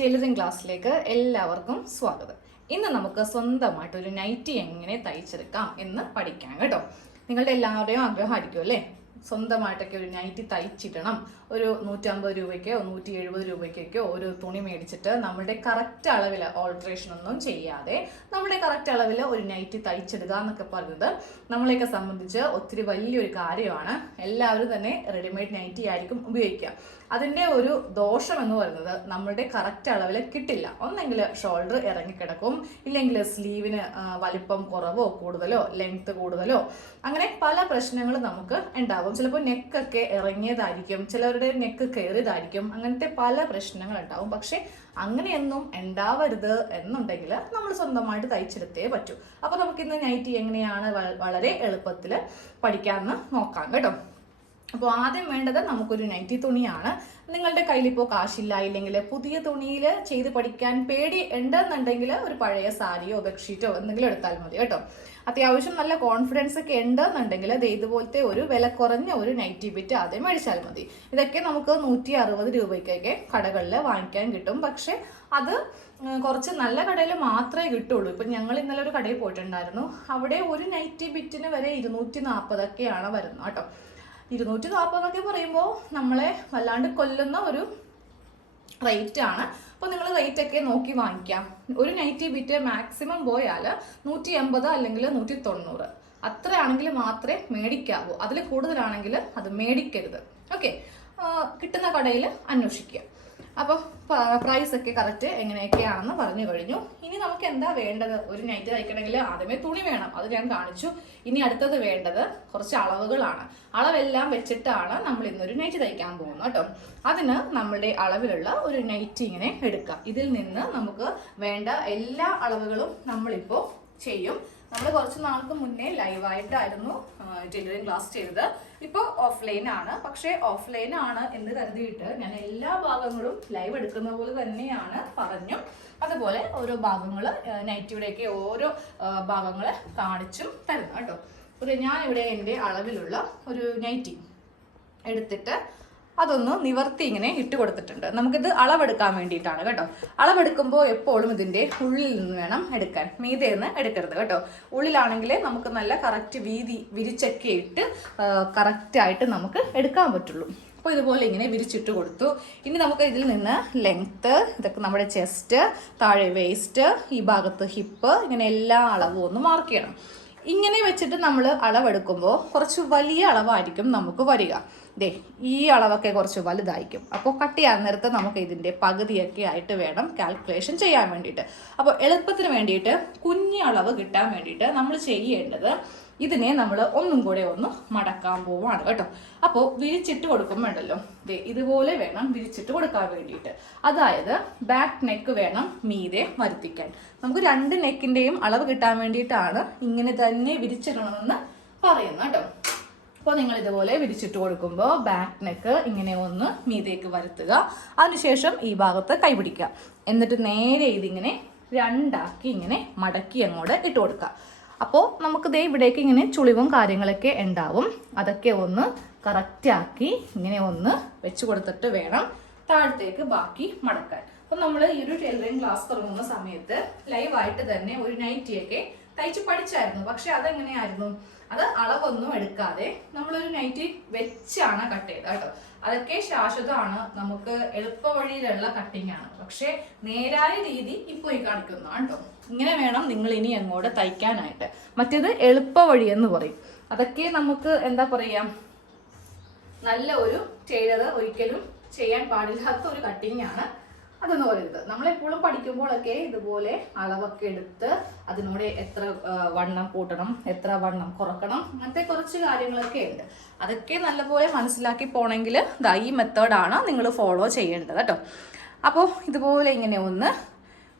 Tailoring ക്ലാസ്സിലേക്ക് എല്ലാവർക്കും സ്വാഗതം. ഇന്ന് നമുക്ക് സ്വന്തമായിട്ട് ഒരു നൈറ്റി എങ്ങനെ തയ്ച്ചെടുക്കാം എന്ന് പഠിക്കാം കേട്ടോ. നിങ്ങളുടെ എല്ലാവരുടെയും ആഗ്രഹമായിരിക്കും അല്ലേ? സ്വന്തമായിട്ടൊക്കെ ഒരു നൈറ്റി തയ്ച്ചിടണം. ഒരു നൂറ്റമ്പത് രൂപയ്ക്കോ നൂറ്റി എഴുപത് രൂപയ്ക്കൊക്കെ ഒരു തുണി മേടിച്ചിട്ട് നമ്മുടെ കറക്റ്റ് അളവിൽ ഓൾട്രേഷൻ ഒന്നും ചെയ്യാതെ നമ്മുടെ കറക്റ്റ് അളവിൽ ഒരു നൈറ്റി തയ്ച്ചെടുക്കുക എന്നൊക്കെ പറയുന്നത് നമ്മളെയൊക്കെ സംബന്ധിച്ച് ഒത്തിരി വലിയൊരു കാര്യമാണ്. എല്ലാവരും തന്നെ റെഡിമെയ്ഡ് നൈറ്റി ആയിരിക്കും ഉപയോഗിക്കുക. അതിന്റെ ഒരു ദോഷം എന്ന് പറയുന്നത് നമ്മളുടെ കറക്റ്റ് അളവിൽ കിട്ടില്ല. ഒന്നെങ്കിൽ ഷോൾഡർ ഇറങ്ങിക്കിടക്കും ഇല്ലെങ്കിൽ സ്ലീവിന് വലിപ്പം കുറവോ കൂടുതലോ ലെങ്ത് കൂടുതലോ അങ്ങനെ പല പ്രശ്നങ്ങളും നമുക്ക് ഉണ്ടാവും. ചിലപ്പോൾ നെക്കൊക്കെ ഇറങ്ങിയതായിരിക്കും ചിലവരുടെ നെക്ക് കയറിയതായിരിക്കും അങ്ങനത്തെ പല പ്രശ്നങ്ങൾ ഉണ്ടാവും. പക്ഷെ അങ്ങനെയൊന്നും ഉണ്ടാവരുത് എന്നുണ്ടെങ്കിൽ നമ്മൾ സ്വന്തമായിട്ട് തയ്ച്ചെടുത്തേ പറ്റൂ. അപ്പോൾ നമുക്കിന്ന് നൈറ്റി എങ്ങനെയാണ് വളരെ എളുപ്പത്തിൽ പഠിക്കാമെന്ന് നോക്കാം കേട്ടോ. അപ്പോൾ ആദ്യം വേണ്ടത് നമുക്കൊരു നൈറ്റി തുണിയാണ്. നിങ്ങളുടെ കയ്യിലിപ്പോൾ കാശില്ല ഇല്ലെങ്കിൽ പുതിയ തുണിയിൽ ചെയ്ത് പഠിക്കാൻ പേടി ഉണ്ടെന്നുണ്ടെങ്കിൽ ഒരു പഴയ സാരിയോ ബെഡ്ഷീറ്റോ എന്തെങ്കിലും എടുത്താൽ മതി കേട്ടോ. അത്യാവശ്യം നല്ല കോൺഫിഡൻസ് ഒക്കെ ഉണ്ടെന്നുണ്ടെങ്കിൽ അത് ഇതുപോലത്തെ ഒരു വില കുറഞ്ഞ ഒരു നൈറ്റി ബിറ്റ് ആദ്യം മേടിച്ചാൽ മതി. ഇതൊക്കെ നമുക്ക് നൂറ്റി അറുപത് രൂപയ്ക്കൊക്കെ കടകളിൽ വാങ്ങിക്കാൻ കിട്ടും. പക്ഷേ അത് കുറച്ച് നല്ല കടയിൽ മാത്രമേ കിട്ടുള്ളൂ. ഇപ്പം ഞങ്ങൾ ഇന്നലെ ഒരു കടയിൽ പോയിട്ടുണ്ടായിരുന്നു. അവിടെ ഒരു നൈറ്റി ബിറ്റിന് വരെ ഇരുന്നൂറ്റി നാൽപ്പതൊക്കെയാണ് വരുന്നത് കേട്ടോ. ഇരുന്നൂറ്റി നാൽപ്പതെന്നൊക്കെ പറയുമ്പോൾ നമ്മളെ വല്ലാണ്ട് കൊല്ലുന്ന ഒരു റേറ്റ് ആണ്. അപ്പോൾ നിങ്ങൾ റേറ്റ് ഒക്കെ നോക്കി വാങ്ങിക്കാം. ഒരു നൈറ്റി ബിറ്റ് മാക്സിമം പോയാൽ നൂറ്റി എൺപത് അല്ലെങ്കിൽ നൂറ്റി തൊണ്ണൂറ് അത്രയാണെങ്കിൽ മാത്രമേ മേടിക്കാവൂ. അതിൽ കൂടുതലാണെങ്കിൽ അത് മേടിക്കരുത്. ഓക്കെ കിട്ടുന്ന കടയിൽ അന്വേഷിക്കുക. അപ്പോൾ പ്രൈസ് ഒക്കെ കറക്റ്റ് എങ്ങനെയൊക്കെയാണെന്ന് പറഞ്ഞു കഴിഞ്ഞു. ഇനി നമുക്ക് എന്താ വേണ്ടത്? ഒരു നൈറ്റ് തയ്ക്കണമെങ്കിൽ ആദ്യമേ തുണി വേണം. അത് ഞാൻ കാണിച്ചു. ഇനി അടുത്തത് വേണ്ടത് കുറച്ച് അളവുകളാണ്. അളവെല്ലാം വെച്ചിട്ടാണ് നമ്മൾ ഇന്നൊരു നൈറ്റ് തയ്ക്കാൻ പോകുന്നത് കേട്ടോ. അതിന് നമ്മളുടെ അളവിലുള്ള ഒരു നൈറ്റ് ഇങ്ങനെ എടുക്കാം. ഇതിൽ നിന്ന് നമുക്ക് വേണ്ട എല്ലാ അളവുകളും നമ്മളിപ്പോൾ ചെയ്യും. നമ്മൾ കുറച്ച് നാൾക്ക് മുന്നേ ലൈവായിട്ടായിരുന്നു ടെയിലറിംഗ് ക്ലാസ് ചെയ്തത്. ഇപ്പോൾ ഓഫ്ലൈൻ ആണ്. പക്ഷേ ഓഫ്ലൈൻ ആണ് എന്ന് കരുതിയിട്ട് ഞാൻ എല്ലാ ഭാഗങ്ങളും ലൈവ് എടുക്കുന്ന പോലെ തന്നെയാണ് പറഞ്ഞു. അതുപോലെ ഓരോ ഭാഗങ്ങൾ നൈറ്റിയുടെയൊക്കെ ഓരോ ഭാഗങ്ങൾ കാണിച്ചും തരുന്നു കേട്ടോ. ഒരു ഞാനിവിടെ എന്റെ അളവിലുള്ള ഒരു നൈറ്റി എടുത്തിട്ട് അതൊന്ന് നിവർത്തി ഇങ്ങനെ ഇട്ട് കൊടുത്തിട്ടുണ്ട്. നമുക്കിത് അളവെടുക്കാൻ വേണ്ടിയിട്ടാണ് കേട്ടോ. അളവെടുക്കുമ്പോൾ എപ്പോഴും ഇതിന്റെ ഉള്ളിൽ നിന്ന് വേണം എടുക്കാൻ. മീതെ നിന്ന് എടുക്കരുത് കേട്ടോ. ഉള്ളിലാണെങ്കിൽ നമുക്ക് നല്ല കറക്റ്റ് വീതി വിരിച്ചൊക്കെ ഇട്ട് കറക്റ്റായിട്ട് നമുക്ക് എടുക്കാൻ പറ്റുള്ളൂ. അപ്പോൾ ഇതുപോലെ ഇങ്ങനെ വിരിച്ചിട്ട് കൊടുത്തു. ഇനി നമുക്ക് ഇതിൽ നിന്ന് ലെങ്ത്ത് ഇതൊക്കെ നമ്മുടെ ചെസ്റ്റ് താഴെ വേസ്റ്റ് ഈ ഭാഗത്ത് ഹിപ്പ് ഇങ്ങനെ എല്ലാ അളവും ഒന്ന് മാർക്ക് ചെയ്യണം. ഇങ്ങനെ വെച്ചിട്ട് നമ്മൾ അളവെടുക്കുമ്പോൾ കുറച്ച് വലിയ അളവായിരിക്കും നമുക്ക് വരിക. ദേ ഈ അളവൊക്കെ കുറച്ച് വലുതായിരിക്കും. അപ്പോൾ കട്ട് ചെയ്യാൻ നേരത്ത് നമുക്ക് ഇതിന്റെ പകുതിയൊക്കെ ആയിട്ട് വേണം കാൽക്കുലേഷൻ ചെയ്യാൻ വേണ്ടിയിട്ട്. അപ്പോൾ എളുപ്പത്തിന് വേണ്ടിയിട്ട് കുഞ്ഞി അളവ് കിട്ടാൻ വേണ്ടിയിട്ട് നമ്മൾ ചെയ്യേണ്ടത് ഇതിനെ നമ്മൾ ഒന്നും കൂടെ ഒന്ന് മടക്കാൻ പോവാണ് കേട്ടോ. അപ്പോൾ വിരിച്ചിട്ട് കൊടുക്കുമ്പോണ്ടല്ലോ ദേ ഇതുപോലെ വേണം വിരിച്ചിട്ട് കൊടുക്കാൻ വേണ്ടിയിട്ട്. അതായത് ബാക്ക് നെക്ക് വേണം മീതെ വരുത്തിക്കാൻ. നമുക്ക് രണ്ട് നെക്കിന്റെയും അളവ് കിട്ടാൻ വേണ്ടിയിട്ടാണ് ഇങ്ങനെ തന്നെ വിരിച്ചിടണമെന്ന് പറയുന്നത് കേട്ടോ. അപ്പോൾ നിങ്ങൾ ഇതുപോലെ വിരിച്ചിട്ട് കൊടുക്കുമ്പോൾ ബാക്ക് നെക്ക് ഇങ്ങനെ ഒന്ന് മീതേക്ക് വരുത്തുക. അതിനുശേഷം ഈ ഭാഗത്ത് കൈപിടിക്കുക എന്നിട്ട് നേരെ ഇതിങ്ങനെ രണ്ടാക്കി ഇങ്ങനെ മടക്കി അങ്ങോട്ട് ഇട്ട് കൊടുക്കുക. അപ്പോൾ നമുക്ക് ദേ ഇവിടേക്ക് ഇങ്ങനെ ചുളിവും കാര്യങ്ങളൊക്കെ ഉണ്ടാവും. അതൊക്കെ ഒന്ന് കറക്റ്റാക്കി ഇങ്ങനെ ഒന്ന് വെച്ച് കൊടുത്തിട്ട് വേണം താഴത്തേക്ക് ബാക്കി മടക്കാൻ. അപ്പം നമ്മൾ ഈ ഒരു ടൈലറിംഗ് ക്ലാസ് തുടങ്ങുന്ന സമയത്ത് ലൈവായിട്ട് തന്നെ ഒരു നൈറ്റിയൊക്കെ തയ്ച്ച് പഠിച്ചായിരുന്നു. പക്ഷെ അതെങ്ങനെയായിരുന്നു? അത് അളവൊന്നും എടുക്കാതെ നമ്മളൊരു നൈറ്റി വെച്ചാണ് കട്ട് ചെയ്തത് കേട്ടോ. അതൊക്കെ ശാശ്വതമാണ്. നമുക്ക് എളുപ്പ വഴിയിലുള്ള കട്ടിംഗ് ആണ്. പക്ഷെ നേരായ രീതി ഇപ്പോൾ ഈ കാണിക്കുന്നതാണ് കേട്ടോ. ഇങ്ങനെ വേണം നിങ്ങൾ ഇനി അങ്ങോട്ട് തയ്ക്കാനായിട്ട്. മറ്റേത് എളുപ്പ വഴി എന്ന് പറയും. അതൊക്കെ നമുക്ക് എന്താ പറയാ? നല്ല ഒരു ടൈലർ ഒരിക്കലും ചെയ്യാൻ പാടില്ലാത്ത ഒരു കട്ടിങ് ആണ്. അതെന്ന് പറയുന്നത് നമ്മളെപ്പോഴും പഠിക്കുമ്പോഴൊക്കെ ഇതുപോലെ അളവൊക്കെ എടുത്ത് അതിനോട് എത്ര വണ്ണം കൂട്ടണം എത്ര വണ്ണം കുറക്കണം അങ്ങനത്തെ കുറച്ച് കാര്യങ്ങളൊക്കെ ഉണ്ട്. അതൊക്കെ നല്ലപോലെ മനസ്സിലാക്കി പോണെങ്കിൽ ഇതാ ഈ മെത്തേഡാണ് നിങ്ങൾ ഫോളോ ചെയ്യേണ്ടത് കേട്ടോ. അപ്പോൾ ഇതുപോലെ ഇങ്ങനെ ഒന്ന്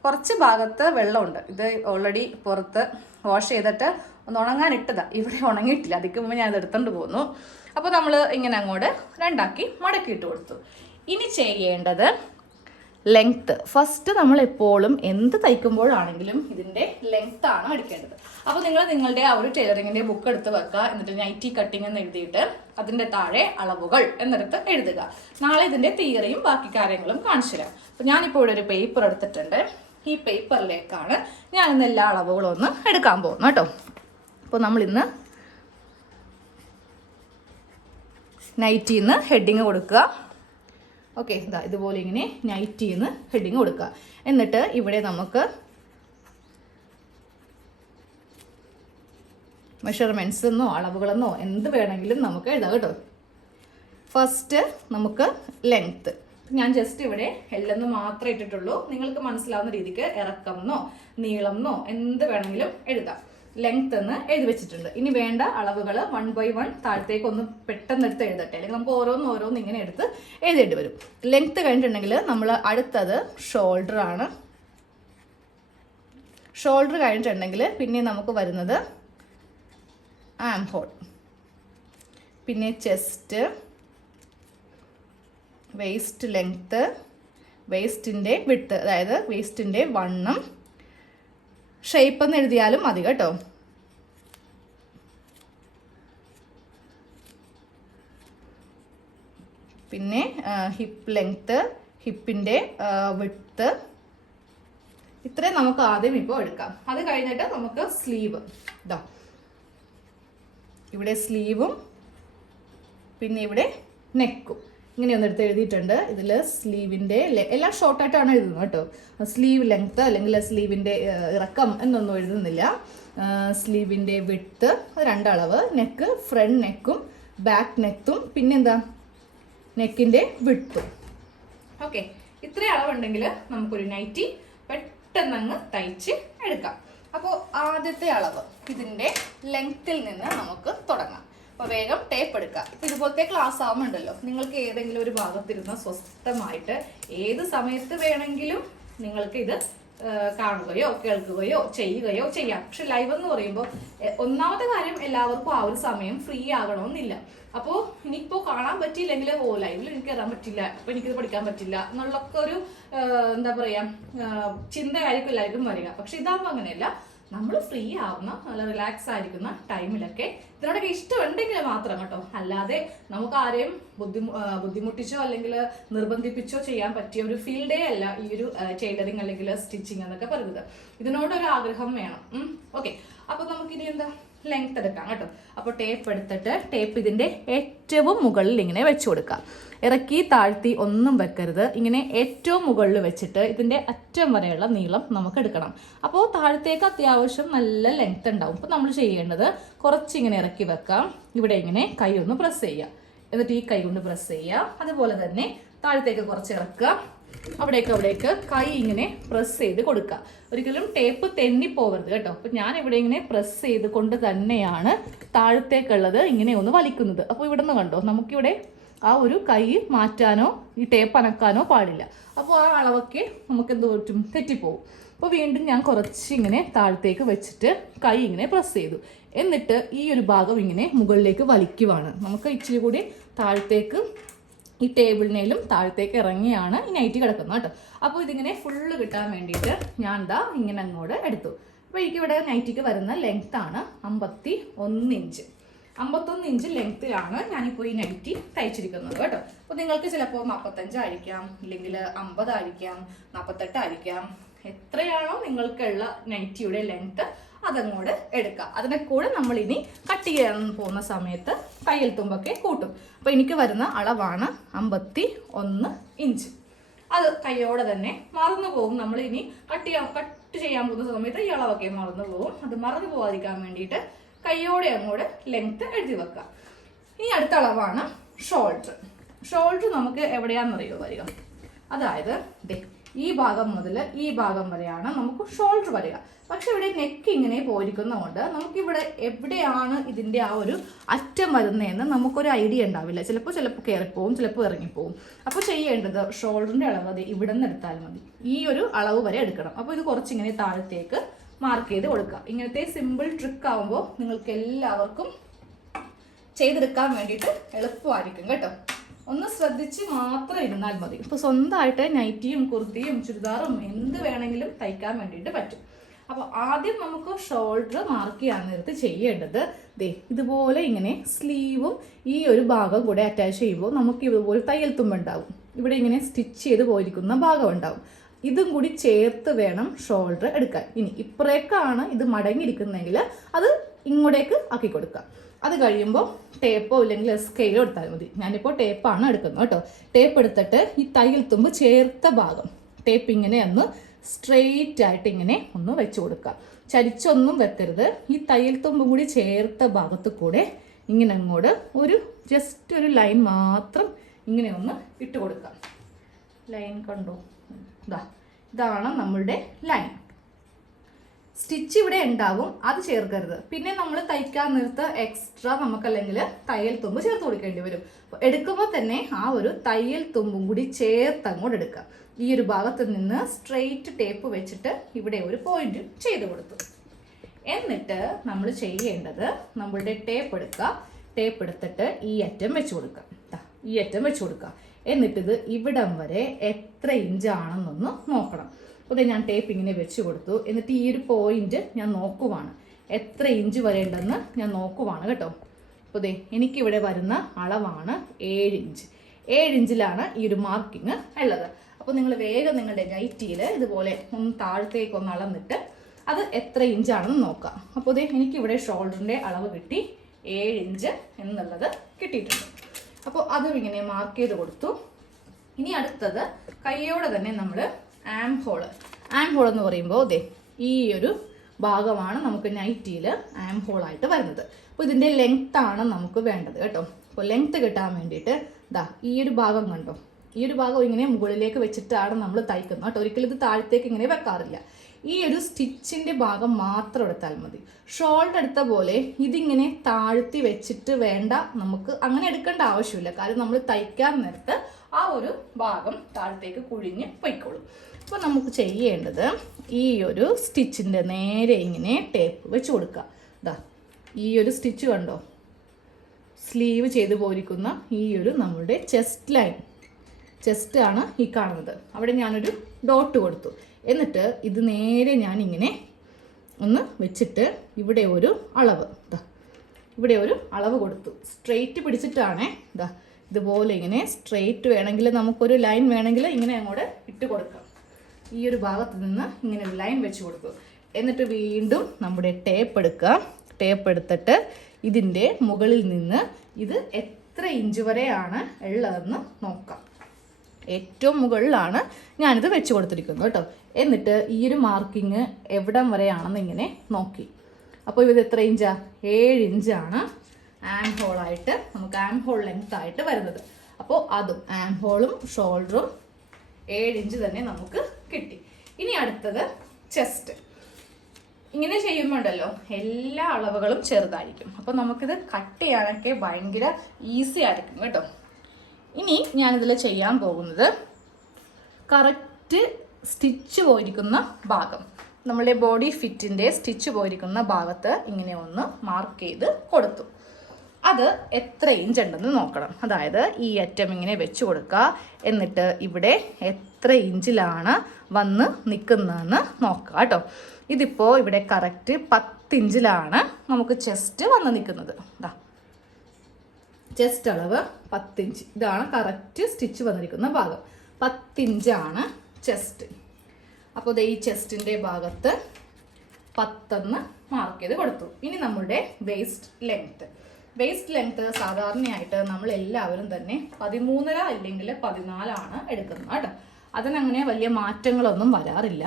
കുറച്ച് ഭാഗത്ത് വെള്ളമുണ്ട്. ഇത് ഓൾറെഡി പുറത്ത് വാഷ് ചെയ്തിട്ട് ഒന്ന് ഉണങ്ങാനിട്ടതാണ് ഇവിടെ ഉണങ്ങിയിട്ടില്ല. അതിക്ക് മുമ്പ് ഞാൻ ഇത് എടുത്തോണ്ട് പോന്നു. അപ്പോൾ നമ്മൾ ഇങ്ങനെ അങ്ങോട്ട് രണ്ടാക്കി മടക്കിയിട്ട് കൊടുത്തു. ഇനി ചെയ്യേണ്ടത് ലെങ്ത്ത് ഫസ്റ്റ് നമ്മൾ എപ്പോഴും എന്ത് തയ്ക്കുമ്പോഴാണെങ്കിലും ഇതിന്റെ ലെങ്ത് ആണ് എടുക്കേണ്ടത് അപ്പോൾ നിങ്ങൾ നിങ്ങളുടെ ആ ഒരു ടൈലറിങ്ങിന്റെ ബുക്ക് എടുത്ത് വെക്കുക. എന്നിട്ട് നൈറ്റി കട്ടിംഗ് എന്ന് എഴുതിയിട്ട് അതിന്റെ താഴെ അളവുകൾ എന്നെടുത്ത് എഴുതുക. നാളെ ഇതിന്റെ തിയറിയും ബാക്കി കാര്യങ്ങളും കാണിച്ചു തരാം. അപ്പോൾ ഞാനിപ്പോൾ ഇവിടെ ഒരു പേപ്പർ എടുത്തിട്ടുണ്ട്. ഈ പേപ്പറിലേക്കാണ് ഞാൻ ഇന്ന് എല്ലാ അളവുകളും ഒന്ന് എടുക്കാൻ പോകുന്നത് കേട്ടോ. അപ്പോൾ നമ്മളിന്ന് നൈറ്റിന്ന് ഹെഡിങ് കൊടുക്കുക. ഓക്കെ ഇതാ ഇതുപോലെ ഇങ്ങനെ നൈറ്റിന്ന് ഹെഡിങ് കൊടുക്കുക എന്നിട്ട് ഇവിടെ നമുക്ക് മെഷർമെന്റ്സ് എന്നോ അളവുകളെന്നോ എന്ത് വേണമെങ്കിലും നമുക്ക് എഴുതാം കേട്ടോ. ഫസ്റ്റ് നമുക്ക് ലെങ്ത്ത് ഞാൻ ജസ്റ്റ് ഇവിടെ എല്ലെന്ന് മാത്രമേ ഇട്ടിട്ടുള്ളൂ. നിങ്ങൾക്ക് മനസ്സിലാവുന്ന രീതിക്ക് ഇറക്കം എന്നോ നീളം എന്നോ എന്ത് വേണമെങ്കിലും എഴുതാം. ലെങ്ത് എന്ന് എഴുതി വെച്ചിട്ടുണ്ട്. ഇനി വേണ്ട അളവുകൾ വൺ ബൈ വൺ താഴത്തേക്ക് ഒന്ന് പെട്ടെന്ന് എടുത്ത് എഴുതട്ടെ. അല്ലെങ്കിൽ നമുക്ക് ഓരോന്ന് ഓരോന്ന് ഇങ്ങനെ എടുത്ത് എഴുതേണ്ടി വരും. ലെങ്ത് കഴിഞ്ഞിട്ടുണ്ടെങ്കിൽ നമ്മൾ അടുത്തത് ഷോൾഡർ ആണ്. ഷോൾഡർ കഴിഞ്ഞിട്ടുണ്ടെങ്കിൽ പിന്നെ നമുക്ക് വരുന്നത് ആം ഹോൾ പിന്നെ ചെസ്റ്റ് വേസ്റ്റ് ലെങ്ത്ത് വേസ്റ്റിന്റെ വിട്ട് അതായത് വേസ്റ്റിന്റെ വണ്ണം. ഷേപ്പ് എന്ന് എഴുതിയാലും മതി കേട്ടോ. പിന്നെ ഹിപ്പ് ലെങ്ത്ത് ഹിപ്പിന്റെ വിട്ത്ത് ഇത്രയും നമുക്ക് ആദ്യം ഇപ്പോൾ എടുക്കാം. അത് കഴിഞ്ഞിട്ട് നമുക്ക് സ്ലീവ് ഇതാ ഇവിടെ സ്ലീവും പിന്നെ ഇവിടെ നെക്കും ഇങ്ങനെ ഒന്ന് എടുത്ത് എഴുതിയിട്ടുണ്ട്. ഇതിൽ സ്ലീവിന്റെ എല്ലാം ഷോർട്ടായിട്ടാണ് എഴുതുന്നത് കേട്ടോ. സ്ലീവ് ലെങ്ത്ത് അല്ലെങ്കിൽ സ്ലീവിന്റെ ഇറക്കം എന്നൊന്നും എഴുതുന്നില്ല. സ്ലീവിന്റെ വിട്ത്ത് രണ്ടളവ്. നെക്ക് ഫ്രണ്ട് നെക്കും ബാക്ക് നെക്കും പിന്നെന്താ? നെക്കിന്റെ വിട്ടും. ഓക്കെ. ഇത്ര അളവുണ്ടെങ്കിൽ നമുക്കൊരു നൈറ്റി പെട്ടെന്ന് അങ്ങ് തയ്ച്ച് എടുക്കാം. അപ്പോൾ ആദ്യത്തെ അളവ് ഇതിന്റെ ലെങ്ത്തിൽ നിന്ന് നമുക്ക് തുടങ്ങാം. അപ്പോൾ വേഗം ടേപ്പ് എടുക്കുക. ഇപ്പം ഇതുപോലത്തെ ക്ലാസ് ആവുന്നുണ്ടല്ലോ നിങ്ങൾക്ക് ഏതെങ്കിലും ഒരു ഭാഗത്തിരുന്ന് സ്വസ്ഥമായിട്ട് ഏത് സമയത്ത് വേണമെങ്കിലും നിങ്ങൾക്ക് ഇത് കാണുകയോ കേൾക്കുകയോ ചെയ്യുകയോ ചെയ്യാം. പക്ഷെ ലൈവ് എന്ന് പറയുമ്പോൾ ഒന്നാമത്തെ കാര്യം എല്ലാവർക്കും ആ ഒരു സമയം ഫ്രീ ആകണമെന്നില്ല. അപ്പോൾ ഇനിയിപ്പോൾ കാണാൻ പറ്റിയില്ലെങ്കിൽ ഓ ലൈവിൽ എനിക്ക് കയറാൻ പറ്റില്ല അപ്പോൾ എനിക്കിത് പഠിക്കാൻ പറ്റില്ല എന്നുള്ളൊക്കെ ഒരു എന്താ പറയുക ചിന്തയായിരിക്കും എല്ലാവർക്കും വരിക. പക്ഷെ ഇതാകുമ്പോൾ അങ്ങനെയല്ല. നമ്മൾ ഫ്രീ ആവുന്ന നല്ല റിലാക്സ് ആയിരിക്കുന്ന ടൈമിലൊക്കെ ഇതിനോടൊക്കെ ഇഷ്ടമുണ്ടെങ്കിൽ മാത്രം കേട്ടോ. അല്ലാതെ നമുക്ക് ആരെയും ബുദ്ധിമു ബുദ്ധിമുട്ടിച്ചോ അല്ലെങ്കിൽ നിർബന്ധിപ്പിച്ചോ ചെയ്യാൻ പറ്റിയ ഒരു ഫീൽഡേ അല്ല ഈ ഒരു ടൈലറിങ് അല്ലെങ്കിൽ സ്റ്റിച്ചിങ് എന്നൊക്കെ പറയുന്നത്. ഇതിനോടൊരു ആഗ്രഹം വേണം. ഓക്കെ അപ്പോൾ നമുക്കിനി എന്താ? ലെങ്ത് എടുക്കാം കേട്ടോ. അപ്പോൾ ടേപ്പ് എടുത്തിട്ട് ടേപ്പ് ഇതിന്റെ ഏറ്റവും മുകളിൽ ഇങ്ങനെ വെച്ചു കൊടുക്കാം. ഇറക്കി താഴ്ത്തി ഒന്നും വെക്കരുത്. ഇങ്ങനെ ഏറ്റവും മുകളിൽ വെച്ചിട്ട് ഇതിന്റെ അറ്റം വരെയുള്ള നീളം നമുക്ക് എടുക്കണം. അപ്പോൾ താഴത്തേക്ക് അത്യാവശ്യം നല്ല ലെങ്ത് ഉണ്ടാവും. അപ്പോൾ നമ്മൾ ചെയ്യേണ്ടത് കുറച്ചിങ്ങനെ ഇറക്കി വെക്കാം. ഇവിടെ ഇങ്ങനെ കൈ ഒന്ന് പ്രസ് ചെയ്യുക. എന്നിട്ട് ഈ കൈ കൊണ്ട് പ്രസ് ചെയ്യുക. അതുപോലെ തന്നെ താഴത്തേക്ക് കുറച്ച് ഇറക്കുക. അവിടേക്ക് അവിടേക്ക് കൈ ഇങ്ങനെ പ്രസ് ചെയ്ത് കൊടുക്കുക. ഒരിക്കലും ടേപ്പ് തെന്നി പോകരുത് കേട്ടോ. അപ്പം ഞാൻ ഇവിടെ ഇങ്ങനെ പ്രസ് ചെയ്ത് കൊണ്ട് തന്നെയാണ് താഴത്തേക്കുള്ളത് ഇങ്ങനെ ഒന്ന് വലിക്കുന്നത്. അപ്പോൾ ഇവിടെ നിന്ന് കണ്ടോ? നമുക്കിവിടെ ആ ഒരു കൈ മാറ്റാനോ ഈ ടേപ്പ് അനക്കാനോ പാടില്ല. അപ്പോൾ ആ അളവൊക്കെ നമുക്ക് എന്ത് പറ്റും? തെറ്റിപ്പോവും. അപ്പോൾ വീണ്ടും ഞാൻ കുറച്ച് ഇങ്ങനെ താഴത്തേക്ക് വെച്ചിട്ട് കൈ ഇങ്ങനെ പ്രസ് ചെയ്തു. എന്നിട്ട് ഈ ഒരു ഭാഗം ഇങ്ങനെ മുകളിലേക്ക് വലിക്കുവാണ്. നമുക്ക് ഇച്ചിരി കൂടി താഴത്തേക്ക് ഈ ടേബിളിനേലും താഴത്തേക്ക് ഇറങ്ങിയാണ് ഈ നൈറ്റ് കിടക്കുന്നത് കേട്ടോ. അപ്പോൾ ഇതിങ്ങനെ ഫുള്ള് കിട്ടാൻ വേണ്ടിയിട്ട് ഞാൻ എന്താ ഇങ്ങനെ അങ്ങോട്ട് എടുത്തു. അപ്പോൾ എനിക്കിവിടെ നൈറ്റിക്ക് വരുന്ന ലെങ്ത്താണ് അമ്പത്തി ഒന്ന് ഇഞ്ച് അമ്പത്തൊന്ന് ഇഞ്ച് ലെങ്ത്തിലാണ് ഞാനിപ്പോൾ ഈ നൈറ്റി തയ്ച്ചിരിക്കുന്നത് കേട്ടോ. അപ്പോൾ നിങ്ങൾക്ക് ചിലപ്പോൾ നാൽപ്പത്തഞ്ചായിരിക്കാം ഇല്ലെങ്കിൽ അമ്പതായിരിക്കാം നാൽപ്പത്തെട്ടായിരിക്കാം എത്രയാണോ നിങ്ങൾക്കുള്ള നൈറ്റിയുടെ ലെങ്ത്ത് അതങ്ങോട്ട് എടുക്കുക അതിനെ കൂടെ നമ്മൾ ഇനി കട്ട് ചെയ്യാൻ പോകുന്ന സമയത്ത് കയ്യിൽ തുമ്പൊക്കെ കൂട്ടും. അപ്പോൾ എനിക്ക് വരുന്ന അളവാണ് അമ്പത്തി ഒന്ന് ഇഞ്ച് അത് കൈയോടെ തന്നെ മറന്നു പോകും. നമ്മൾ ഇനി കട്ട് ചെയ്യാൻ കട്ട് ചെയ്യാൻ പോകുന്ന സമയത്ത് ഈ അളവൊക്കെ മറന്നു പോകും. അത് മറന്നു പോകാതിരിക്കാൻ വേണ്ടിയിട്ട് കൈയോടെ അങ്ങോട്ട് ലെങ്ത് എഴുതി വെക്കുക. ഇനി അടുത്ത അളവാണ് ഷോൾഡർ ഷോൾഡർ നമുക്ക് എവിടെയാണെന്നറിയോ വരിക? അതായത് ഈ ഭാഗം മുതൽ ഈ ഭാഗം വരെയാണ് നമുക്ക് ഷോൾഡർ വരിക. പക്ഷെ ഇവിടെ നെക്ക് ഇങ്ങനെ പോയിരിക്കുന്നതുകൊണ്ട് നമുക്കിവിടെ എവിടെയാണ് ഇതിന്റെ ആ ഒരു അറ്റം വരുന്നതെന്ന് നമുക്കൊരു ഐഡിയ ഉണ്ടാവില്ല. ചിലപ്പോൾ ചിലപ്പോൾ കയറിപ്പോവും ചിലപ്പോൾ ഇറങ്ങിപ്പോവും. അപ്പോൾ ചെയ്യേണ്ടത് ഷോൾഡറിന്റെ അളവ് അത് ഇവിടെ നിന്ന് എടുത്താൽ മതി. ഈ ഒരു അളവ് വരെ എടുക്കണം. അപ്പോൾ ഇത് കുറച്ചിങ്ങനെ താഴത്തേക്ക് മാർക്ക് ചെയ്ത് കൊടുക്കുക. ഇങ്ങനത്തെ സിമ്പിൾ ട്രിക്ക് ആവുമ്പോൾ നിങ്ങൾക്ക് എല്ലാവർക്കും ചെയ്തെടുക്കാൻ വേണ്ടിയിട്ട് എളുപ്പമായിരിക്കും കേട്ടോ. ഒന്ന് ശ്രദ്ധിച്ച് മാത്രം ഇരുന്നാൽ മതി. ഇപ്പോൾ സ്വന്തമായിട്ട് നൈറ്റിയും കുർത്തിയും ചുരിദാറും എന്ത് വേണമെങ്കിലും തയ്ക്കാൻ വേണ്ടിയിട്ട് പറ്റും. അപ്പോൾ ആദ്യം നമുക്ക് ഷോൾഡർ മാർക്ക് ചെയ്യാൻ നേരത്ത് ചെയ്യേണ്ടത് ദേ ഇതുപോലെ ഇങ്ങനെ സ്ലീവും ഈ ഒരു ഭാഗം കൂടെ അറ്റാച്ച് ചെയ്യുമ്പോൾ നമുക്ക് ഇതുപോലെ തയ്യൽ തുമ്പുണ്ടാവും ഇവിടെ ഇങ്ങനെ സ്റ്റിച്ച് ചെയ്ത് പോയിരിക്കുന്ന ഭാഗം ഉണ്ടാവും. ഇതും കൂടി ചേർത്ത് വേണം ഷോൾഡർ എടുക്കാൻ. ഇനി ഇപ്പുറേക്കാണ് ഇത് മടങ്ങിയിരിക്കുന്നതെങ്കിൽ അത് ഇങ്ങോട്ടേക്ക് ആക്കി കൊടുക്കുക അത് കഴിയുമ്പോൾ ടേപ്പോ ഇല്ലെങ്കിൽ സ്കെയിലോ എടുത്താൽ മതി. ഞാനിപ്പോൾ ടേപ്പാണ് എടുക്കുന്നത് കേട്ടോ. ടേപ്പ് എടുത്തിട്ട് ഈ തയ്യൽ തുമ്പ് ചേർത്ത ഭാഗം ടേപ്പ് ഇങ്ങനെ ഒന്ന് സ്ട്രെയിറ്റ് ആയിട്ട് ഇങ്ങനെ ഒന്ന് വെച്ച് കൊടുക്കുക ചരിച്ചൊന്നും വെക്കരുത്. ഈ തയ്യൽ തുമ്പും കൂടി ചേർത്ത ഭാഗത്ത് കൂടെ ഇങ്ങനെ അങ്ങോട്ട് ഒരു ജസ്റ്റ് ഒരു ലൈൻ മാത്രം ഇങ്ങനെ ഒന്ന് ഇട്ട് കൊടുക്കാം. ലൈൻ കണ്ടോ? ഇതാ ഇതാണ് നമ്മളുടെ ലൈൻ സ്റ്റിച്ച് ഇവിടെ ഉണ്ടാവും അത് ചേർക്കരുത്. പിന്നെ നമ്മൾ തയ്ക്കാൻ നിർത്ത് എക്സ്ട്രാ നമുക്കല്ലെങ്കിൽ തയ്യൽ തുമ്പ് ചേർത്ത് കൊടുക്കേണ്ടി വരും. എടുക്കുമ്പോൾ തന്നെ ആ ഒരു തയ്യൽ തുമ്പും കൂടി ചേർത്ത് അങ്ങോട്ട് എടുക്കുക. ഈ ഒരു ഭാഗത്ത് നിന്ന് സ്ട്രെയിറ്റ് ടേപ്പ് വെച്ചിട്ട് ഇവിടെ ഒരു പോയിന്റ് ചെയ്ത് കൊടുത്തു. എന്നിട്ട് നമ്മൾ ചെയ്യേണ്ടത് നമ്മളുടെ ടേപ്പ് എടുക്കുക. ടേപ്പ് എടുത്തിട്ട് ഈ അറ്റം വെച്ച് കൊടുക്കുക. ഈ അറ്റം വെച്ച് കൊടുക്കുക. എന്നിട്ടിത് ഇവിടം വരെ എത്ര ഇഞ്ച് ആണെന്നൊന്ന് നോക്കണം. അപ്പോൾ ഞാൻ ടേപ്പ് ഇങ്ങനെ വെച്ച് കൊടുത്തു. എന്നിട്ട് ഈ ഒരു പോയിന്റ് ഞാൻ നോക്കുവാണ്. എത്ര ഇഞ്ച് വരേണ്ടെന്ന് ഞാൻ നോക്കുവാണ് കേട്ടോ. അപ്പോൾ ദേ എനിക്കിവിടെ വരുന്ന അളവാണ് ഏഴ് ഇഞ്ച് ഏഴ് ഇഞ്ചിലാണ് ഈ ഒരു മാർക്കിങ് ഉള്ളത്. അപ്പോൾ നിങ്ങൾ വേഗം നിങ്ങളുടെ നൈറ്റിയിൽ ഇതുപോലെ ഒന്ന് താഴത്തേക്ക് ഒന്ന് അളന്നിട്ട് അത് എത്ര ഇഞ്ചാണെന്ന് നോക്കാം. അപ്പോൾ ദേ എനിക്കിവിടെ ഷോൾഡറിന്റെ അളവ് കിട്ടി ഏഴ് ഇഞ്ച് എന്നുള്ളത് കിട്ടിയിട്ടുണ്ട്. അപ്പോൾ അതും ഇങ്ങനെ മാർക്ക് ചെയ്ത് കൊടുത്തു. ഇനി അടുത്തത് കൈയോടെ തന്നെ നമ്മൾ ആം ഹോൾ ആം ഹോൾ എന്ന് പറയുമ്പോൾ അതെ ഈ ഒരു ഭാഗമാണ് നമുക്ക് നൈറ്റിയിൽ ആം ഹോൾ ആയിട്ട് വരുന്നത്. അപ്പോൾ ഇതിന്റെ ലെങ്ത് ആണ് നമുക്ക് വേണ്ടത് കേട്ടോ. അപ്പോൾ ലെങ്ത് കിട്ടാൻ വേണ്ടിയിട്ട് ദാ ഈ ഒരു ഭാഗം കണ്ടോ? ഈ ഒരു ഭാഗം ഇങ്ങനെ മുകളിലേക്ക് വെച്ചിട്ടാണ് നമ്മൾ തയ്ക്കുന്നത് കേട്ടോ. ഒരിക്കലും ഇത് താഴത്തേക്ക് ഇങ്ങനെ വെക്കാറില്ല. ഈ ഒരു സ്റ്റിച്ചിന്റെ ഭാഗം മാത്രം എടുത്താൽ മതി. ഷോൾഡർ എടുത്ത പോലെ ഇതിങ്ങനെ താഴ്ത്തി വെച്ചിട്ട് വേണ്ട നമുക്ക് അങ്ങനെ എടുക്കേണ്ട ആവശ്യമില്ല. കാരണം നമ്മൾ തയ്ക്കാൻ നേരത്ത് ആ ഒരു ഭാഗം താഴത്തേക്ക് കുഴിഞ്ഞ് പൊയ്ക്കോളും. അപ്പോൾ നമുക്ക് ചെയ്യേണ്ടത് ഈ ഒരു സ്റ്റിച്ചിന്റെ നേരെ ഇങ്ങനെ ടേപ്പ് വെച്ച് കൊടുക്കുക. ഇതാ ഈ ഒരു സ്റ്റിച്ച് കണ്ടോ? സ്ലീവ് ചെയ്ത് പോയിരിക്കുന്ന ഈ ഒരു നമ്മളുടെ ചെസ്റ്റ് ലൈൻ. ചെസ്റ്റ് ആണ് ഈ കാണുന്നത്. അവിടെ ഞാനൊരു ഡോട്ട് കൊടുത്തു. എന്നിട്ട് ഇത് നേരെ ഞാനിങ്ങനെ ഒന്ന് വെച്ചിട്ട് ഇവിടെ ഒരു അളവ്. ഇതാ ഇവിടെ ഒരു അളവ് കൊടുത്തു. സ്ട്രെയിറ്റ് പിടിച്ചിട്ടാണേ ഇതാ ഇതുപോലെ ഇങ്ങനെ സ്ട്രെയിറ്റ് വേണമെങ്കിൽ നമുക്കൊരു ലൈൻ വേണമെങ്കിൽ ഇങ്ങനെ അങ്ങോട്ട് ഇട്ട് കൊടുക്കാം. ഈ ഒരു ഭാഗത്ത് നിന്ന് ഇങ്ങനെ ഒരു ലൈൻ വെച്ച് കൊടുക്കും എന്നിട്ട് വീണ്ടും നമ്മുടെ ടേപ്പ് എടുക്കുക ടേപ്പ് എടുത്തിട്ട് ഇതിന്റെ മുകളിൽ നിന്ന് ഇത് എത്ര ഇഞ്ച് വരെയാണ് ഉള്ളതെന്ന് നോക്കാം. ഏറ്റവും മുകളിലാണ് ഞാനിത് വെച്ച് കൊടുത്തിരിക്കുന്നത് കേട്ടോ. എന്നിട്ട് ഈ ഒരു മാർക്കിങ് എവിടം വരെയാണെന്ന് ഇങ്ങനെ നോക്കി. അപ്പോൾ ഇത് എത്ര ഇഞ്ചാ ഏഴ് ഇഞ്ചാണ് ആം ഹോളായിട്ട് നമുക്ക് ആം ഹോൾ ലെങ്ത് ആയിട്ട് വരുന്നത്. അപ്പോൾ അതും ആം ഹോളും ഷോൾഡറും ഏഴ് ഇഞ്ച് തന്നെ നമുക്ക് കിട്ടി. ഇനി അടുത്തത് ചെസ്റ്റ് ഇങ്ങനെ ചെയ്യുമ്പോണ്ടല്ലോ എല്ലാ അളവുകളും ചെറുതായിരിക്കും. അപ്പോൾ നമുക്കിത് കട്ട് ചെയ്യാനൊക്കെ ഭയങ്കര ഈസി ആയിരിക്കും കേട്ടോ. ഇനി ഞാനിതിൽ ചെയ്യാൻ പോകുന്നത് കറക്റ്റ് സ്റ്റിച്ച് പോയിരിക്കുന്ന ഭാഗം. നമ്മളുടെ ബോഡി ഫിറ്റിന്റെ സ്റ്റിച്ച് പോയിരിക്കുന്ന ഭാഗത്ത് ഇങ്ങനെ ഒന്ന് മാർക്ക് ചെയ്ത് കൊടുത്തു. അത് എത്ര ഇഞ്ച് ഉണ്ടെന്ന് നോക്കണം. അതായത് ഈ അറ്റം ഇങ്ങനെ വെച്ച് കൊടുക്കുക. എന്നിട്ട് ഇവിടെ എത്ര ഇഞ്ചിലാണ് വന്ന് നിൽക്കുന്നതെന്ന് നോക്കുക കേട്ടോ. ഇതിപ്പോൾ ഇവിടെ കറക്റ്റ് പത്തിഞ്ചിലാണ് നമുക്ക് ചെസ്റ്റ് വന്ന് നിൽക്കുന്നത് ഇതാ ചെസ്റ്റ് അളവ് പത്തിഞ്ച്. ഇതാണ് കറക്റ്റ് സ്റ്റിച്ച് വന്നിരിക്കുന്ന ഭാഗം. പത്തിഞ്ചാണ് ചെസ്റ്റ് അപ്പോൾ ഈ ചെസ്റ്റിന്റെ ഭാഗത്ത് പത്തെന്ന് മാർക്ക് ചെയ്ത് കൊടുത്തു. ഇനി നമ്മുടെ വേസ്റ്റ് ലെങ്ത്ത് വേസ്റ്റ് ലെങ്ത്ത് സാധാരണയായിട്ട് നമ്മൾ എല്ലാവരും തന്നെ പതിമൂന്നര അല്ലെങ്കിൽ പതിനാലാണ് എടുക്കുന്നത് കേട്ടോ. അതിനങ്ങനെ വലിയ മാറ്റങ്ങളൊന്നും വരാറില്ല.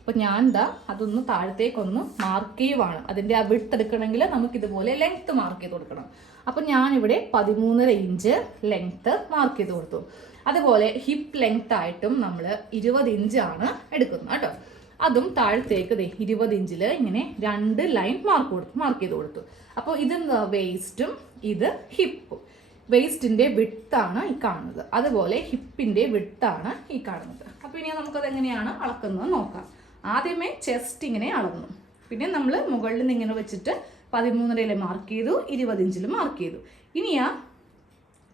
അപ്പോൾ ഞാൻ എന്താ അതൊന്ന് താഴത്തേക്കൊന്ന് മാർക്ക് ചെയ്യുവാണ്. അതിന്റെ ആ വിട്ടെടുക്കണമെങ്കിൽ നമുക്കിതുപോലെ ലെങ്ത്ത് മാർക്ക് ചെയ്ത് കൊടുക്കണം. അപ്പോൾ ഞാനിവിടെ പതിമൂന്നര ഇഞ്ച് ലെങ്ത്ത് മാർക്ക് ചെയ്ത് കൊടുത്തു. അതുപോലെ ഹിപ്പ് ലെങ്ത് ആയിട്ടും നമ്മൾ ഇരുപത് ഇഞ്ചാണ് എടുക്കുന്നത് കേട്ടോ. അതും താഴത്തേക്ക് ദേ ഇരുപത് ഇഞ്ചിൽ ഇങ്ങനെ രണ്ട് ലൈൻ മാർക്ക് കൊടുത്തു മാർക്ക് ചെയ്ത് കൊടുത്തു. അപ്പോൾ ഇത് വേസ്റ്റും ഇത് ഹിപ്പും വേസ്റ്റിന്റെ വിട്ടാണ് ഈ കാണുന്നത്. അതുപോലെ ഹിപ്പിന്റെ വിട്ടാണ് ഈ കാണുന്നത്. അപ്പോൾ ഇനി നമുക്കത് എങ്ങനെയാണ് അളക്കുന്നത് നോക്കാം. ആദ്യമേ ചെസ്റ്റ് ഇങ്ങനെ അളന്നു. പിന്നെ നമ്മൾ മുകളിൽ നിന്ന് ഇങ്ങനെ വെച്ചിട്ട് പതിമൂന്നരയിൽ മാർക്ക് ചെയ്തു ഇരുപതിഞ്ചിൽ മാർക്ക് ചെയ്തു. ഇനിയാ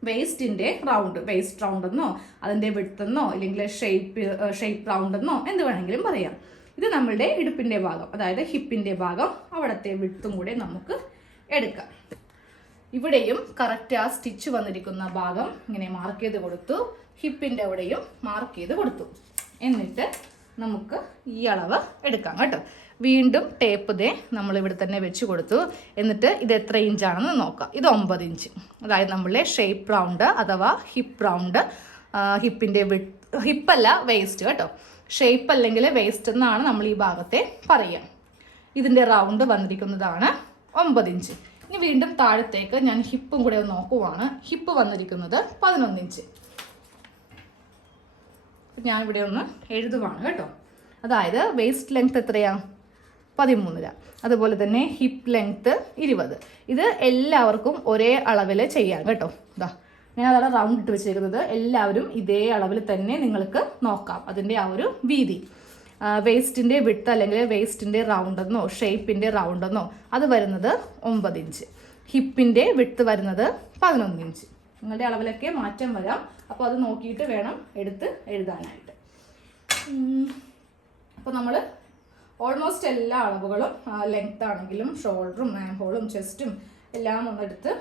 വേസ്റ്റിന്റെ റൗണ്ട് വേസ്റ്റ് റൗണ്ട് എന്നോ അതിന്റെ വിട്ടെന്നോ ഇല്ലെങ്കിൽ ഷേപ്പ് ഷേപ്പ് റൗണ്ട് എന്നോ എന്ത് വേണമെങ്കിലും പറയാം. ഇത് നമ്മളുടെ ഇടുപ്പിന്റെ ഭാഗം അതായത് ഹിപ്പിന്റെ ഭാഗം അവിടുത്തെ വിട്ടും കൂടെ നമുക്ക് എടുക്കാം. ഇവിടെയും കറക്റ്റ് ആ സ്റ്റിച്ച് വന്നിരിക്കുന്ന ഭാഗം ഇങ്ങനെ മാർക്ക് ചെയ്ത് കൊടുത്തു ഹിപ്പിന്റെ അവിടെയും മാർക്ക് ചെയ്ത് കൊടുത്തു. എന്നിട്ട് നമുക്ക് ഈ അളവ് എടുക്കാം കേട്ടോ. വീണ്ടും ടേപ്പ് ദേ നമ്മൾ ഇവിടെ തന്നെ വെച്ച് കൊടുത്തു. എന്നിട്ട് ഇത് എത്ര ഇഞ്ചാണെന്ന് നോക്കാം. ഇത് ഒമ്പത് ഇഞ്ച് അതായത് നമ്മളെ ഷേപ്പ് റൗണ്ട് അഥവാ ഹിപ്പ് റൗണ്ട് ഹിപ്പിന്റെ വി ഹിപ്പല്ല വേസ്റ്റ് കേട്ടോ. ഷേപ്പ് അല്ലെങ്കിൽ വേസ്റ്റ് എന്നാണ് നമ്മൾ ഈ ഭാഗത്തെ പറയുക. ഇതിന്റെ റൗണ്ട് വന്നിരിക്കുന്നതാണ് ഒമ്പത് ഇഞ്ച് ഇനി വീണ്ടും താഴത്തേക്ക് ഞാൻ ഹിപ്പും കൂടെ നോക്കുവാണ്. ഹിപ്പ് വന്നിരിക്കുന്നത് പതിനൊന്ന് ഇഞ്ച് ഞാൻ ഇവിടെ ഒന്ന് എഴുതുവാണ് കേട്ടോ. അതായത് വേസ്റ്റ് ലെങ്ത് എത്രയാണ് പതിമൂന്നര അതുപോലെ തന്നെ ഹിപ്പ് ലെങ്ത് ഇരുപത്. ഇത് എല്ലാവർക്കും ഒരേ അളവിൽ ചെയ്യാം കേട്ടോ. ഇതാ ഞാൻ അതാണ് റൗണ്ട് ഇട്ട് വെച്ചേക്കുന്നത്. എല്ലാവരും ഇതേ അളവിൽ തന്നെ നിങ്ങൾക്ക് നോക്കാം. അതിന്റെ ആ ഒരു വീതി. വേസ്റ്റിന്റെ വിട്ട് അല്ലെങ്കിൽ വേസ്റ്റിന്റെ റൗണ്ടെന്നോ ഷേപ്പിന്റെ റൗണ്ടെന്നോ അത് വരുന്നത് ഒമ്പത് ഇഞ്ച് ഹിപ്പിന്റെ വിട്ട് വരുന്നത് പതിനൊന്ന് ഇഞ്ച് നിങ്ങളുടെ അളവിലൊക്കെ മാറ്റം വരാം. അപ്പോൾ അത് നോക്കിയിട്ട് വേണം എടുത്ത് എഴുതാനായിട്ട്. അപ്പോൾ നമ്മൾ ഓൾമോസ്റ്റ് എല്ലാ അളവുകളും ലെങ്ത് ആണെങ്കിലും ഷോൾഡറും മാൻഹോളും ചെസ്റ്റും എല്ലാം ഒന്നെടുത്ത്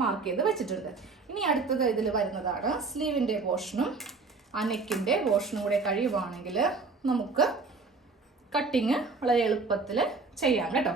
മാർക്ക് ചെയ്ത് വെച്ചിട്ടുണ്ട്. ഇനി അടുത്തത് ഇതിൽ വരുന്നതാണ് സ്ലീവിന്റെ പോർഷനും അനക്കിന്റെ പോർഷനും കൂടെ കഴിയുവാണെങ്കിൽ നമുക്ക് കട്ടിങ് വളരെ എളുപ്പത്തിൽ ചെയ്യാം കേട്ടോ.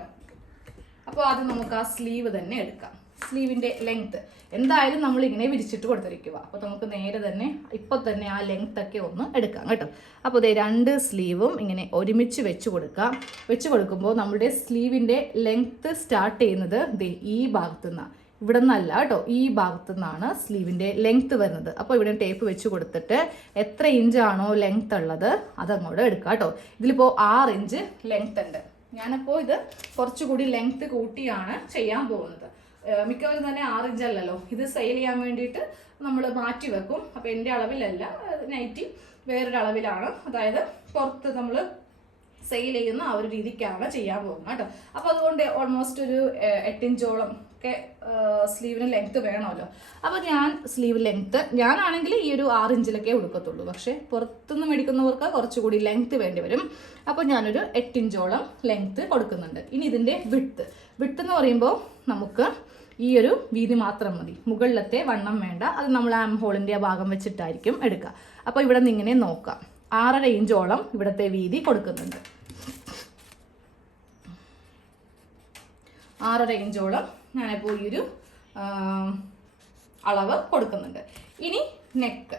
അപ്പോൾ ആദ്യം നമുക്ക് ആ സ്ലീവ് തന്നെ എടുക്കാം. സ്ലീവിന്റെ ലെങ്ത്ത് എന്തായാലും നമ്മൾ ഇങ്ങനെ വിരിച്ചിട്ട് കൊടുത്തിരിക്കുക. അപ്പോൾ നമുക്ക് നേരെ തന്നെ ഇപ്പോൾ തന്നെ ആ ലെങ്ത് ഒക്കെ ഒന്ന് എടുക്കാം കേട്ടോ. അപ്പോൾ ഇതേ രണ്ട് സ്ലീവും ഇങ്ങനെ ഒരുമിച്ച് വെച്ച് കൊടുക്കാം. വെച്ച് കൊടുക്കുമ്പോൾ നമ്മുടെ സ്ലീവിന്റെ ലെങ്ത്ത് സ്റ്റാർട്ട് ചെയ്യുന്നത് ദേ ഈ ഭാഗത്തു നിന്നാണ് ഇവിടെ നിന്നല്ല കേട്ടോ ഈ ഭാഗത്തു നിന്നാണ് സ്ലീവിന്റെ ലെങ്ത്ത് വരുന്നത്. അപ്പോൾ ഇവിടെ ടേപ്പ് വെച്ച് കൊടുത്തിട്ട് എത്ര ഇഞ്ചാണോ ലെങ്ത്ത് ഉള്ളത് അതങ്ങോട്ട് എടുക്കുക കേട്ടോ. ഇതിലിപ്പോൾ ആറ് ഇഞ്ച് ലെങ്ത്ത് ഉണ്ട്. ഞാനപ്പോൾ ഇത് കുറച്ചുകൂടി ലെങ്ത്ത് കൂട്ടിയാണ് ചെയ്യാൻ പോകുന്നത്. ഏഹ് മിക്കവാറും തന്നെ ആറ് ഇഞ്ച് അല്ലല്ലോ ഇത് സെയിൽ ചെയ്യാൻ വേണ്ടിയിട്ട് നമ്മൾ മാറ്റി വെക്കും. അപ്പോൾ എന്റെ അളവിലല്ല നൈറ്റി വേറൊരു അളവിലാണ് അതായത് പുറത്ത് നമ്മൾ സെയിൽ ചെയ്യുന്ന ആ ഒരു രീതിക്കാണ് ചെയ്യാൻ പോകുന്നത് കേട്ടോ. അപ്പോൾ അതുകൊണ്ട് ഓൾമോസ്റ്റ് ഒരു എട്ടിഞ്ചോളം ഒക്കെ സ്ലീവിന് ലെങ്ത്ത് വേണമല്ലോ. അപ്പോൾ ഞാൻ സ്ലീവ് ലെങ്ത്ത് ഞാനാണെങ്കിൽ ഈ ഒരു ആറ് ഇഞ്ചിലൊക്കെ ഉടുക്കത്തുള്ളൂ. പക്ഷേ പുറത്തുനിന്ന് മേടിക്കുന്നവർക്ക് കുറച്ചുകൂടി ലെങ്ത്ത് വേണ്ടി വരും. അപ്പോൾ ഞാനൊരു എട്ടിഞ്ചോളം ലെങ്ത്ത് കൊടുക്കുന്നുണ്ട്. ഇനി ഇതിന്റെ വിട്ത്ത് വിട്ത്ത് എന്ന് പറയുമ്പോൾ നമുക്ക് ഈ ഒരു വീതി മാത്രം മതി. മുകളിലത്തെ വണ്ണം വേണ്ട. അത് നമ്മൾ ആം ഹോളിന്റെ ഭാഗം വെച്ചിട്ടായിരിക്കും എടുക്കുക. അപ്പോൾ ഇവിടെ നിന്ന് ഇങ്ങനെ നോക്കാം. ആറര ഇഞ്ചോളം ഇവിടുത്തെ വീതി കൊടുക്കുന്നുണ്ട്. ആറര ഇഞ്ചോളം ഞാനിപ്പോൾ ഈ ഒരു അളവ് കൊടുക്കുന്നുണ്ട്. ഇനി നെക്ക്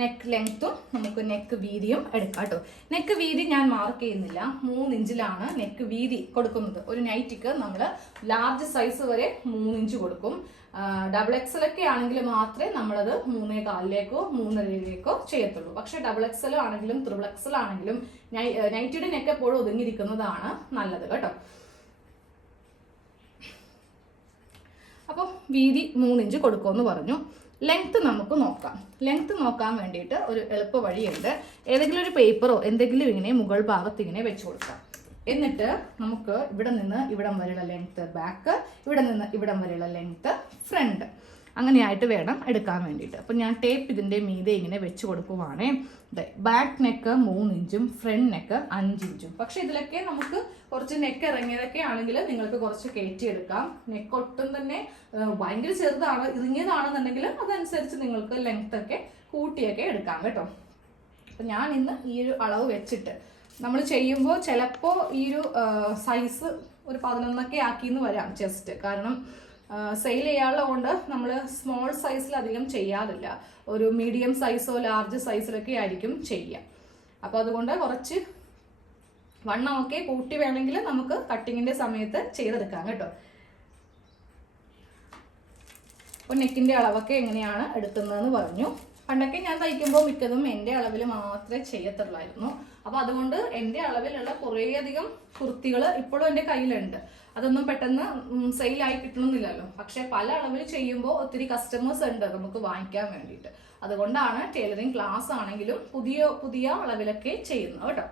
നെക്ക് ലെങ്ത്തും നമുക്ക് നെക്ക് വീതിയും എടുക്കാം കേട്ടോ നെക്ക് വീതി ഞാൻ മാർക്ക് ചെയ്യുന്നില്ല. മൂന്ന് ഇഞ്ചിലാണ് നെക്ക് വീതി കൊടുക്കുന്നത്. ഒരു നൈറ്റിക്ക് നമ്മൾ ലാർജ് സൈസ് വരെ മൂന്ന് ഇഞ്ച് കൊടുക്കും ഡബിൾ എക്സൽ ഒക്കെ ആണെങ്കിൽ മാത്രമേ നമ്മളത് മൂന്നേ കാലിലേക്കോ മൂന്നരയിലേക്കോ ചെയ്യത്തുള്ളൂ. പക്ഷെ ഡബിൾ എക്സൽ ആണെങ്കിലും ത്രിബിൾ എക്സൽ ആണെങ്കിലും നൈറ്റിയുടെ നെക്ക് എപ്പോഴും ഒതുങ്ങിയിരിക്കുന്നതാണ് നല്ലത് കേട്ടോ. അപ്പോൾ വീതി മൂന്നിഞ്ച് കൊടുക്കുമെന്ന് പറഞ്ഞു. ലെങ്ത്ത് നമുക്ക് നോക്കാം. ലെങ്ത്ത് നോക്കാൻ വേണ്ടിയിട്ട് ഒരു എളുപ്പ വഴിയുണ്ട്. ഏതെങ്കിലും ഒരു പേപ്പറോ എന്തെങ്കിലും ഇങ്ങനെ മുകൾ ഭാഗത്ത് ഇങ്ങനെ വെച്ച് കൊടുക്കാം. എന്നിട്ട് നമുക്ക് ഇവിടെ നിന്ന് ഇവിടം വരെയുള്ള ലെങ്ത്ത് ബാക്ക് ഇവിടെ നിന്ന് ഇവിടം വരെയുള്ള ലെങ്ത്ത് ഫ്രണ്ട് അങ്ങനെയായിട്ട് വേണം എടുക്കാൻ വേണ്ടിയിട്ട്. അപ്പം ഞാൻ ടേപ്പ് ഇതിന്റെ മീതെ ഇങ്ങനെ വെച്ച് കൊടുക്കുവാണേ. ബാക്ക് നെക്ക് മൂന്ന് ഇഞ്ചും ഫ്രണ്ട് നെക്ക് അഞ്ച് ഇഞ്ചും. പക്ഷെ ഇതിലൊക്കെ നമുക്ക് കുറച്ച് നെക്ക് ഇറങ്ങിയതൊക്കെ ആണെങ്കിൽ നിങ്ങൾക്ക് കുറച്ച് കയറ്റിയെടുക്കാം നെക്ക് ഒട്ടും തന്നെ ഭയങ്കര ചെറുതാണ് ഇറങ്ങിയതാണെന്നുണ്ടെങ്കിൽ അതനുസരിച്ച് നിങ്ങൾക്ക് ലെങ്ത് ഒക്കെ കൂട്ടിയൊക്കെ എടുക്കാം കേട്ടോ. അപ്പം ഞാൻ ഇന്ന് ഈ ഒരു അളവ് വെച്ചിട്ട് നമ്മൾ ചെയ്യുമ്പോൾ ചിലപ്പോൾ ഈ ഒരു സൈസ് ഒരു പതിനൊന്നൊക്കെ ആക്കിയെന്ന് വരാം ചെസ്റ്റ് കാരണം സെയിൽ ചെയ്യാനുള്ളത് കൊണ്ട് നമ്മൾ സ്മോൾ സൈസിൽ അധികം ചെയ്യാറില്ല. ഒരു മീഡിയം സൈസോ ലാർജ് സൈസിലൊക്കെ ആയിരിക്കും ചെയ്യുക. അപ്പോൾ അതുകൊണ്ട് കുറച്ച് വണ്ണമൊക്കെ കൂട്ടി വേണമെങ്കിൽ നമുക്ക് കട്ടിങ്ങിന്റെ സമയത്ത് ചെയ്തെടുക്കാം കേട്ടോ. അപ്പോൾ നെക്കിന്റെ അളവൊക്കെ എങ്ങനെയാണ് എടുക്കുന്നതെന്ന് പറഞ്ഞു. പണ്ടൊക്കെ ഞാൻ തയ്ക്കുമ്പോൾ മിക്കതും എന്റെ അളവിൽ മാത്രമേ ചെയ്യത്തുള്ളായിരുന്നു. അപ്പോൾ അതുകൊണ്ട് എന്റെ അളവിലുള്ള കുറേയധികം കുർത്തികൾ ഇപ്പോഴും എന്റെ കയ്യിലുണ്ട്. അതൊന്നും പെട്ടെന്ന് സെയിലായി കിട്ടണമെന്നില്ലല്ലോ പക്ഷേ പല അളവിൽ ചെയ്യുമ്പോൾ ഒത്തിരി കസ്റ്റമേഴ്സ് ഉണ്ട് നമുക്ക് വാങ്ങിക്കാൻ വേണ്ടിയിട്ട്. അതുകൊണ്ടാണ് ടൈലറിങ് ക്ലാസ് ആണെങ്കിലും പുതിയ പുതിയ അളവിലൊക്കെ ചെയ്യുന്നത് കേട്ടോ.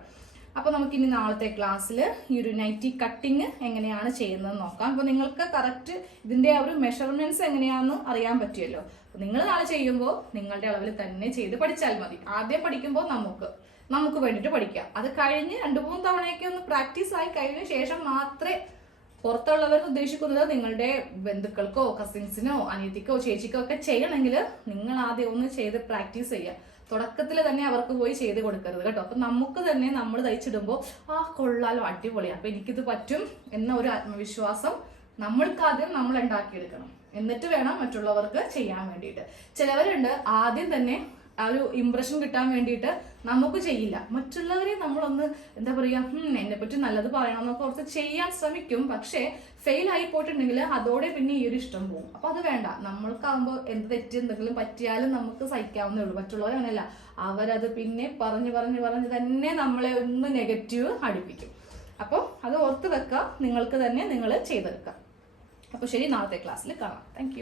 അപ്പോൾ നമുക്ക് ഇനി നാളത്തെ ക്ലാസ്സിൽ ഈ ഒരു നൈറ്റി കട്ടിങ് എങ്ങനെയാണ് ചെയ്യുന്നത് നോക്കാം. അപ്പോൾ നിങ്ങൾക്ക് കറക്റ്റ് ഇതിന്റെ ഒരു മെഷർമെന്റ്സ് എങ്ങനെയാണെന്ന് അറിയാൻ പറ്റുമല്ലോ. നിങ്ങൾ നാളെ ചെയ്യുമ്പോൾ നിങ്ങളുടെ അളവിൽ തന്നെ ചെയ്ത് പഠിച്ചാൽ മതി. ആദ്യം പഠിക്കുമ്പോൾ നമുക്ക് നമുക്ക് വേണ്ടിയിട്ട് പഠിക്കാം. അത് കഴിഞ്ഞ് രണ്ട് മൂന്ന് തവണയൊക്കെ ഒന്ന് പ്രാക്ടീസ് ആയി കഴിഞ്ഞ ശേഷം മാത്രമേ പുറത്തുള്ളവർ ഉദ്ദേശിക്കുന്നത് നിങ്ങളുടെ ബന്ധുക്കൾക്കോ കസിൻസിനോ അനിയത്തിക്കോ ചേച്ചിക്കോ ഒക്കെ ചെയ്യണമെങ്കിൽ നിങ്ങൾ ആദ്യം ഒന്ന് ചെയ്ത് പ്രാക്ടീസ് ചെയ്യുക. തുടക്കത്തിൽ തന്നെ അവർക്ക് പോയി ചെയ്ത് കൊടുക്കരുത് കേട്ടോ. അപ്പൊ നമുക്ക് തന്നെ നമ്മൾ തയ്ച്ചിടുമ്പോൾ ആ കൊള്ളാലോ അടിപൊളിയാണ് അപ്പൊ എനിക്കിത് പറ്റും എന്ന ഒരു ആത്മവിശ്വാസം നമ്മൾക്ക് ആദ്യം നമ്മൾ ഉണ്ടാക്കിയെടുക്കണം. എന്നിട്ട് വേണം മറ്റുള്ളവർക്ക് ചെയ്യാൻ വേണ്ടിയിട്ട്. ചിലവരുണ്ട് ആദ്യം തന്നെ ആ ഒരു ഇമ്പ്രഷൻ കിട്ടാൻ വേണ്ടിയിട്ട് നമുക്ക് ചെയ്യില്ല. മറ്റുള്ളവരെ നമ്മളൊന്ന് എന്താ പറയുക എന്നെ പറ്റി നല്ലത് പറയണം എന്നൊക്കെ ഓർത്ത് ചെയ്യാൻ ശ്രമിക്കും. പക്ഷേ ഫെയിൽ ആയി പോയിട്ടുണ്ടെങ്കിൽ അതോടെ പിന്നെ ഈ ഒരു ഇഷ്ടം പോകും. അപ്പൊ അത് വേണ്ട. നമ്മൾക്കാകുമ്പോൾ എന്ത് തെറ്റ് എന്തെങ്കിലും പറ്റിയാലും നമുക്ക് സഹിക്കാവുന്നേ ഉള്ളൂ. മറ്റുള്ളവരെ അങ്ങനെയല്ല അവരത് പിന്നെ പറഞ്ഞു പറഞ്ഞ് പറഞ്ഞ് തന്നെ നമ്മളെ ഒന്ന് നെഗറ്റീവ് അടുപ്പിക്കും. അപ്പോൾ അത് ഓർത്ത് വെക്കുക നിങ്ങൾക്ക് തന്നെ നിങ്ങൾ ചെയ്തെടുക്കാം. അപ്പോൾ ശരി നാളത്തെ ക്ലാസ്സിൽ കാണാം. താങ്ക്